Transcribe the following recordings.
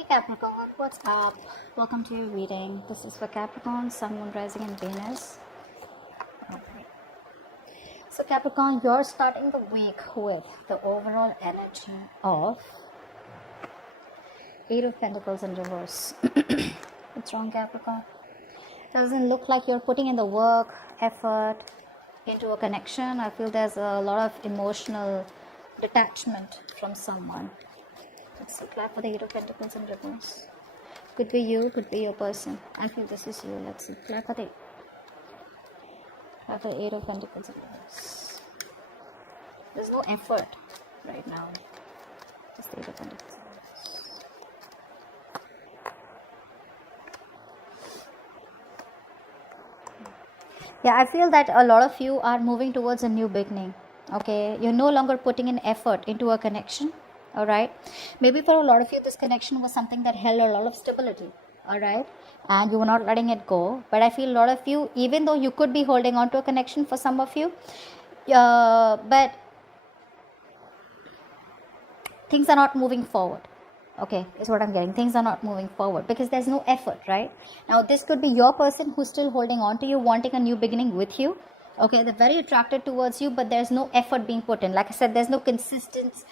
Hey Capricorn, what's up? Welcome to your reading. This is for Capricorn, Sun, Moon, Rising, and Venus. Okay. So Capricorn, you're starting the week with the overall energy of Eight of Pentacles in reverse. What's wrong, Capricorn? Doesn't look like you're putting in the work, effort into a connection. I feel there's a lot of emotional detachment from someone. Let's see, clap for the Eight of Pentacles in reverse. Could be you, could be your person. I feel this is you. Let's see, clap for the Eight of Pentacles in reverse. There's no effort right now. Just the Eight of Pentacles in reverse. Yeah, I feel that a lot of you are moving towards a new beginning. Okay, you're no longer putting in effort into a connection. All right, maybe for a lot of you this connection was something that held a lot of stability. All right, and you were not letting it go. But I feel a lot of you, even though you could be holding on to a connection for some of you, but things are not moving forward. Okay, is what I'm getting. Things are not moving forward because there's no effort. Right now, this could be your person who's still holding on to you, wanting a new beginning with you. Okay, they're very attracted towards you, but there's no effort being put in. Like I said, there's no persistence,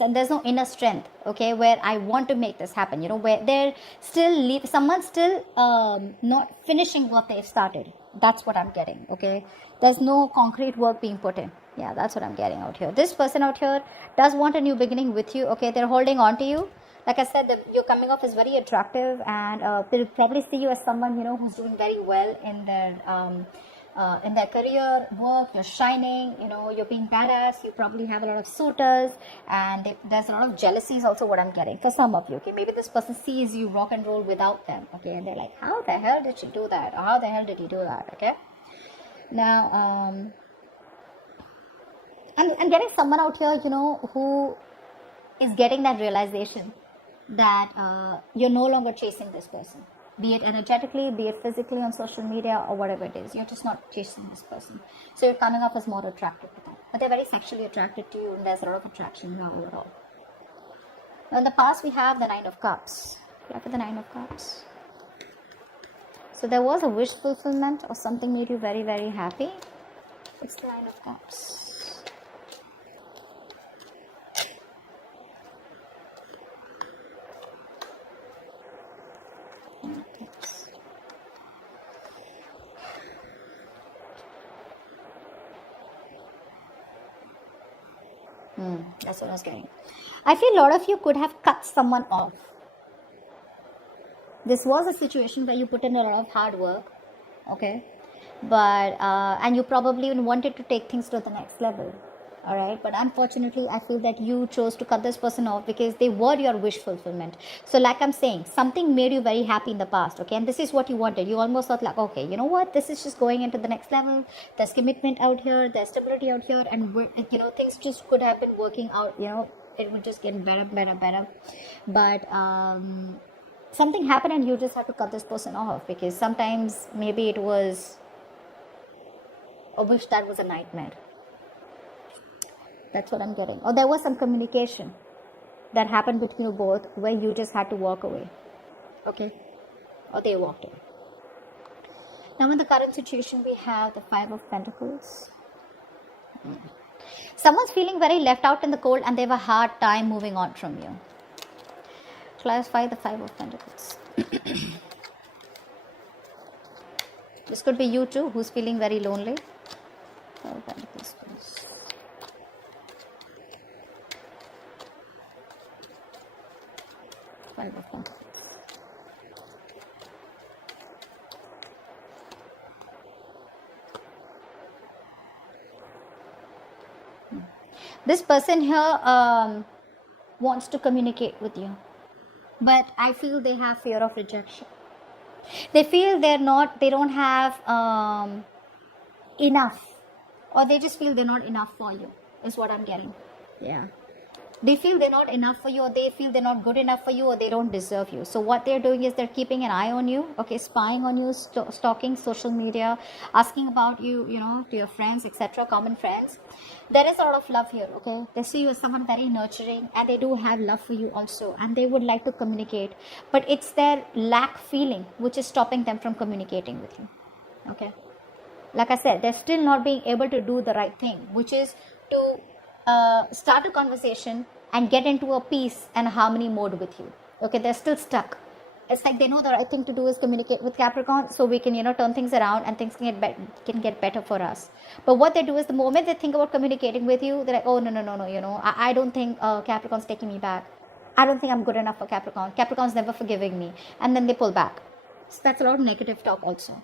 and there's no inner strength. Okay, where I want to make this happen. You know, where they're still someone's still not finishing what they've started. That's what I'm getting. Okay, there's no concrete work being put in. Yeah, that's what I'm getting out here. This person out here does want a new beginning with you. Okay, they're holding on to you. Like I said, you're coming off as very attractive, and they'll probably see you as someone, you know, who's doing very well in their career, work. You're shining, you know, you're being badass. You probably have a lot of suitors, and there's a lot of jealousy is also what I'm getting for some of you. Okay, maybe this person sees you rock and roll without them. Okay, and they're like, how the hell did she do that? Or how the hell did he do that? Okay, now I'm getting someone out here, you know, who is getting that realization that you're no longer chasing this person. Be it energetically, be it physically on social media or whatever it is. You're just not chasing this person. So you're coming off as more attracted to them. But they're very sexually attracted to you, and there's a lot of attraction now overall. Now in the past, we have the Nine of Cups. Look at the Nine of Cups. So there was a wish fulfillment or something made you very, very happy. It's the Nine of Cups. That's what I was getting. I feel a lot of you could have cut someone off. This was a situation where you put in a lot of hard work, okay, but and you probably wanted to take things to the next level. All right, but unfortunately I feel that you chose to cut this person off because they were your wish fulfillment. So like I'm saying, something made you very happy in the past, okay, and this is what you wanted. You almost thought like, okay, you know what, this is just going into the next level. There's commitment out here, there's stability out here, and you know, things just could have been working out. You know, it would just get better, but something happened and you just had to cut this person off because sometimes maybe it was a wish that was a nightmare. That's what I'm getting. Or there was some communication that happened between you both where you just had to walk away. Okay? Or they walked away. Now in the current situation, we have the Five of Pentacles. Someone's feeling very left out in the cold and they have a hard time moving on from you. Clarify the Five of Pentacles. This could be you too, who's feeling very lonely. Five of Pentacles, please. Five of Pentacles. This person here wants to communicate with you, but I feel they have fear of rejection. They feel they don't have enough, or they just feel they're not enough for you, is what I'm getting. Yeah. They feel they're not enough for you, or they feel they're not good enough for you, or they don't deserve you. So what they're doing is they're keeping an eye on you, okay, spying on you, stalking social media, asking about you, to your friends, etc., common friends. There is a lot of love here, okay. They see you as someone very nurturing, and they do have love for you also, and they would like to communicate, but it's their lack feeling which is stopping them from communicating with you, okay. Like I said, they're still not being able to do the right thing, which is to start a conversation and get into a peace and harmony mode with you. Okay, they're still stuck. It's like they know the right thing to do is communicate with Capricorn, so we can, turn things around and things can get better for us. But what they do is the moment they think about communicating with you, they're like, oh, no, I don't think Capricorn's taking me back. I don't think I'm good enough for Capricorn. Capricorn's never forgiving me. And then they pull back. So that's a lot of negative talk also.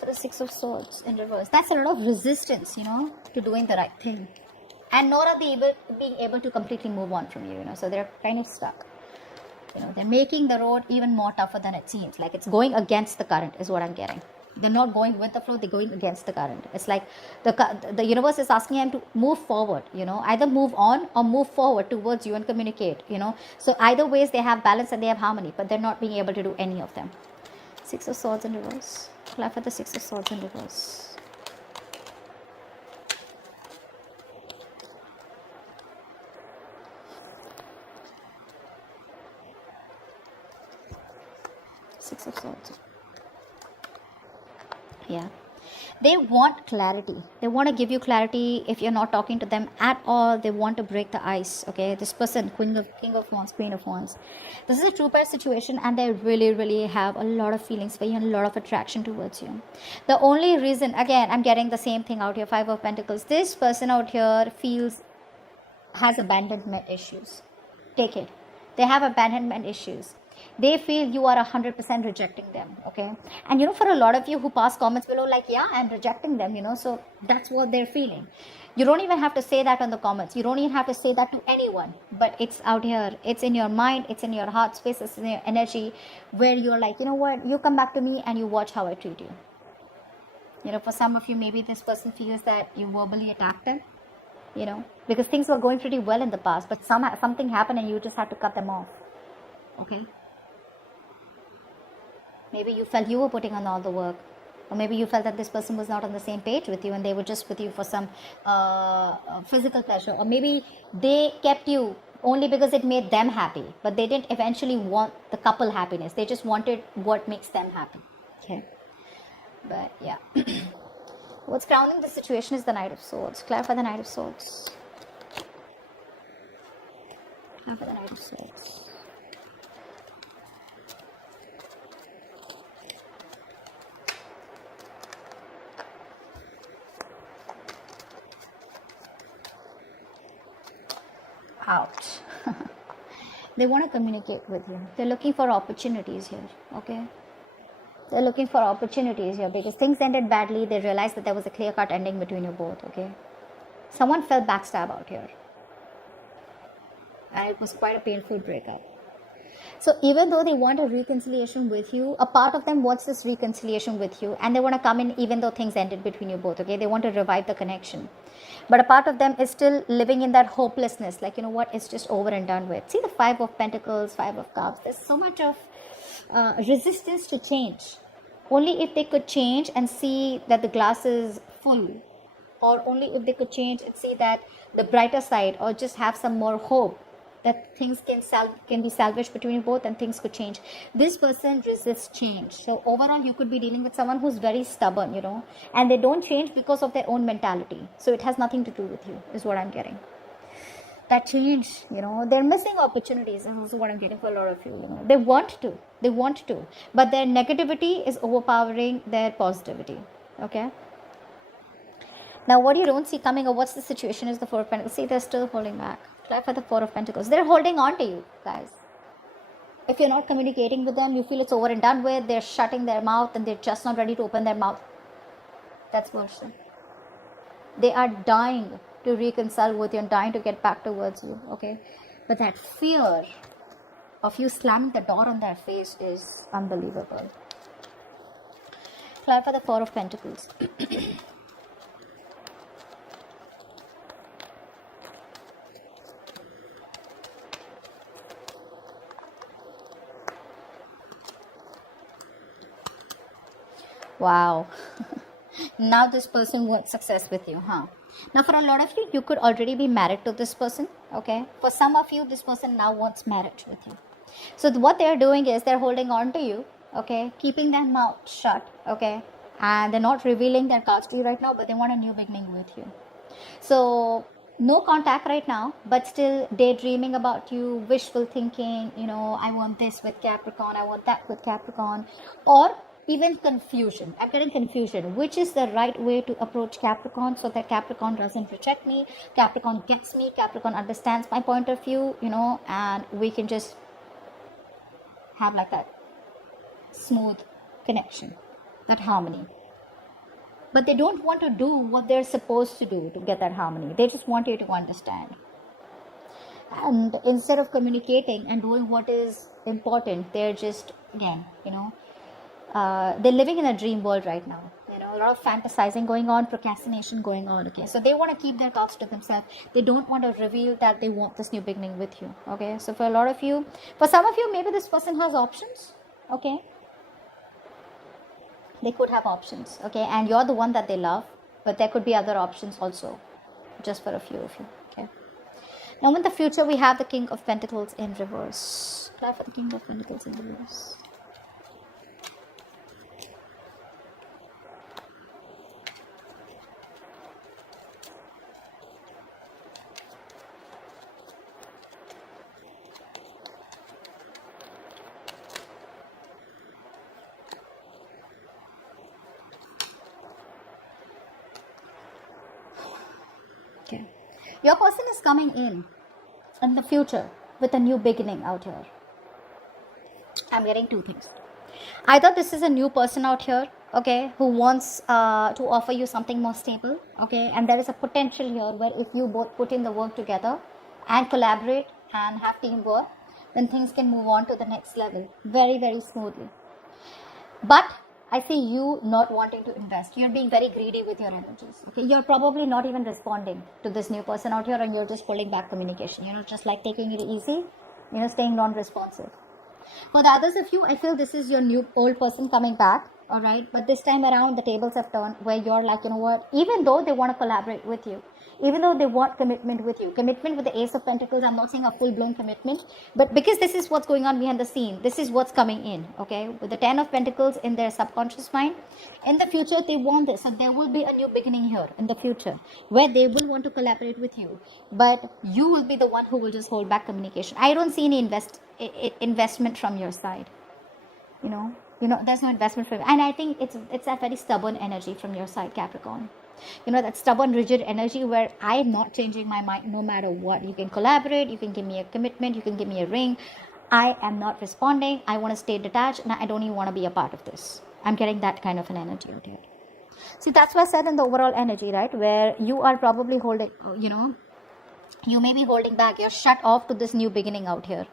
For the Six of Swords in reverse. That's a lot of resistance, to doing the right thing. And nor are they being able to completely move on from you, So they're kind of stuck. They're making the road even more tougher than it seems. Like it's going against the current is what I'm getting. They're not going with the flow, they're going against the current. It's like the universe is asking them to move forward, either move on or move forward towards you and communicate, So either ways they have balance and they have harmony, but they're not being able to do any of them. Six of Swords in reverse. Clap for the Six of Swords in reverse. Six of Swords. Yeah. They want clarity. They want to give you clarity. If you're not talking to them at all, they want to break the ice. Okay, this person, King of Wands, Queen of Wands. This is a true pair situation, and they really, really have a lot of feelings for you and a lot of attraction towards you. The only reason, again, I'm getting the same thing out here, Five of Pentacles. This person out here has abandonment issues. Take it. They have abandonment issues. They feel you are 100% rejecting them, okay. And for a lot of you who pass comments below like, yeah, I'm rejecting them, so that's what they're feeling. You don't even have to say that on the comments. You don't even have to say that to anyone, but it's out here. It's in your mind, it's in your heart space, it's in your energy, where you're like, you know what, you come back to me and you watch how I treat you. For some of you, maybe this person feels that you verbally attacked them, because things were going pretty well in the past, but something happened and you just had to cut them off, okay. Maybe you felt you were putting on all the work, or maybe you felt that this person was not on the same page with you and they were just with you for some physical pleasure, or maybe they kept you only because it made them happy, but they didn't eventually want the couple happiness. They just wanted what makes them happy, okay. But yeah, what's crowning the situation is the Knight of Swords. Clarify the Knight of Swords. Clarify the Knight of Swords. Out. They want to communicate with you. They're looking for opportunities here, okay. They're looking for opportunities here because things ended badly. They realized that there was a clear-cut ending between you both, okay. Someone felt backstab out here, and it was quite a painful breakup. So even though they want a reconciliation with you, a part of them wants this reconciliation with you, and they want to come in even though things ended between you both, okay. They want to revive the connection, but a part of them is still living in that hopelessness, like, what, it's just over and done with. See the Five of Pentacles, Five of Cups. There's so much of resistance to change. Only if they could change and see that the glass is full, or only if they could change and see that the brighter side, or just have some more hope that things can be salvaged between you both and things could change. This person resists change. So overall, you could be dealing with someone who's very stubborn, and they don't change because of their own mentality. So it has nothing to do with you, is what I'm getting. That change, they're missing opportunities. This is what I'm getting for a lot of you. They want to, but their negativity is overpowering their positivity, okay. Now what you don't see coming, or what's the situation, is the Four of Pentacles. See, they're still holding back. For the Four of Pentacles, they're holding on to you, guys. If you're not communicating with them, you feel it's over and done with. They're shutting their mouth and they're just not ready to open their mouth. That's worse. They are dying to reconcile with you and dying to get back towards you, okay. But that fear of you slamming the door on their face is unbelievable. For the Four of Pentacles. Wow. Now this person wants success with you, huh? Now for a lot of you, you could already be married to this person, okay? For some of you, this person now wants marriage with you. So what they're doing is they're holding on to you, okay? Keeping their mouth shut, okay? And they're not revealing their cards to you right now, but they want a new beginning with you. So no contact right now, but still daydreaming about you, wishful thinking, I want this with Capricorn, I want that with Capricorn, or even confusion. I'm getting confusion. Which is the right way to approach Capricorn so that Capricorn doesn't reject me, Capricorn gets me, Capricorn understands my point of view, and we can just have like that smooth connection, that harmony. But they don't want to do what they're supposed to do to get that harmony. They just want you to understand. And instead of communicating and doing what is important, they're just, again, they're living in a dream world right now. A lot of fantasizing going on, procrastination going on. Okay, so they want to keep their thoughts to themselves. They don't want to reveal that they want this new beginning with you. Okay, so for a lot of you, for some of you, maybe this person has options. Okay, they could have options. Okay, and you're the one that they love, but there could be other options also, just for a few of you. Okay, now in the future, we have the King of Pentacles in reverse. Try for the King of Pentacles in reverse. Okay. Your person is coming in the future with a new beginning out here. I'm getting two things. Either this is a new person out here, okay, who wants to offer you something more stable, okay, and there is a potential here where if you both put in the work together and collaborate and have teamwork, then things can move on to the next level very, very smoothly. But I see you not wanting to invest. You're being very greedy with your energies. Okay, you're probably not even responding to this new person out here, and you're just pulling back communication. Just like taking it easy. Staying non-responsive. For the others of you, I feel this is your new old person coming back. All right, but this time around, the tables have turned where you're like, what? Even though they want to collaborate with you, even though they want commitment with you, commitment with the Ace of Pentacles. I'm not saying a full-blown commitment, but because this is what's going on behind the scene, this is what's coming in. Okay, with the 10 of Pentacles in their subconscious mind, in the future they want this, and there will be a new beginning here in the future where they will want to collaborate with you, but you will be the one who will just hold back communication. I don't see any investment from your side. There's no investment from you. And I think it's that very stubborn energy from your side, Capricorn. That stubborn, rigid energy where I am not changing my mind no matter what. You can collaborate, you can give me a commitment, you can give me a ring. I am not responding. I want to stay detached, and I don't even want to be a part of this. I'm getting that kind of an energy out here. See, that's what I said in the overall energy, right? Where you are probably holding, you may be holding back. You're shut off to this new beginning out here.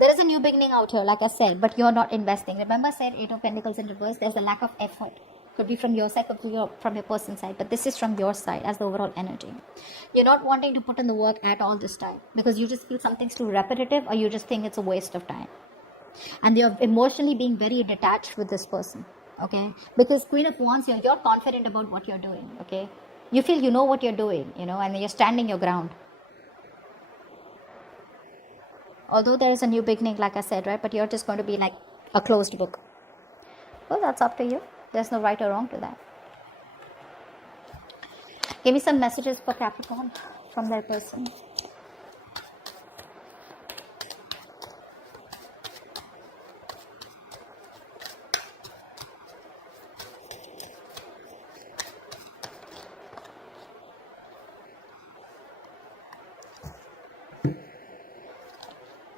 There is a new beginning out here, like I said, but you're not investing. Remember I said 8 of Pentacles in reverse, there's a lack of effort. Could be from your side, could be from your person's side, but this is from your side as the overall energy. You're not wanting to put in the work at all this time because you just feel something's too repetitive, or you just think it's a waste of time. And you're emotionally being very detached with this person, okay? Because Queen of Wands here, you're confident about what you're doing, okay? You feel you know what you're doing, and you're standing your ground. Although there is a new beginning, like I said, right? But you're just going to be like a closed book. Well, that's up to you. There's no right or wrong to that. Give me some messages for Capricorn from their person.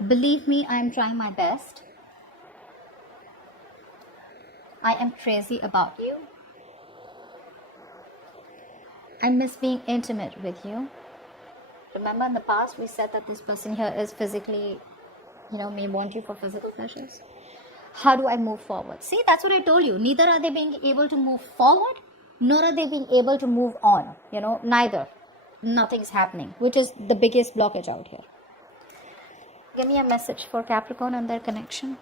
Believe me, I am trying my best. I am crazy about you. I miss being intimate with you. Remember in the past we said that this person here is physically, may want you for physical pleasures. How do I move forward? See, that's what I told you. Neither are they being able to move forward, nor are they being able to move on. Neither. Nothing's happening, which is the biggest blockage out here. Give me a message for Capricorn and their connection.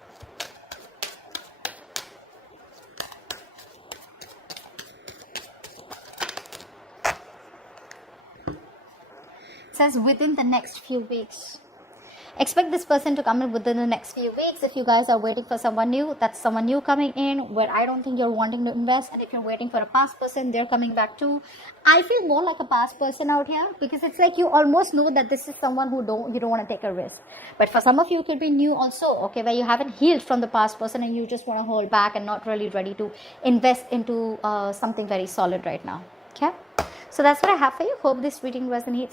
says within the next few weeks. Expect this person to come in within the next few weeks. If you guys are waiting for someone new, that's someone new coming in where I don't think you're wanting to invest. And if you're waiting for a past person, they're coming back too. I feel more like a past person out here, because it's like you almost know that this is someone who you don't want to take a risk. But for some of you, it could be new also, okay, where you haven't healed from the past person and you just want to hold back and not really ready to invest into something very solid right now. Okay, so that's what I have for you. Hope this reading resonates.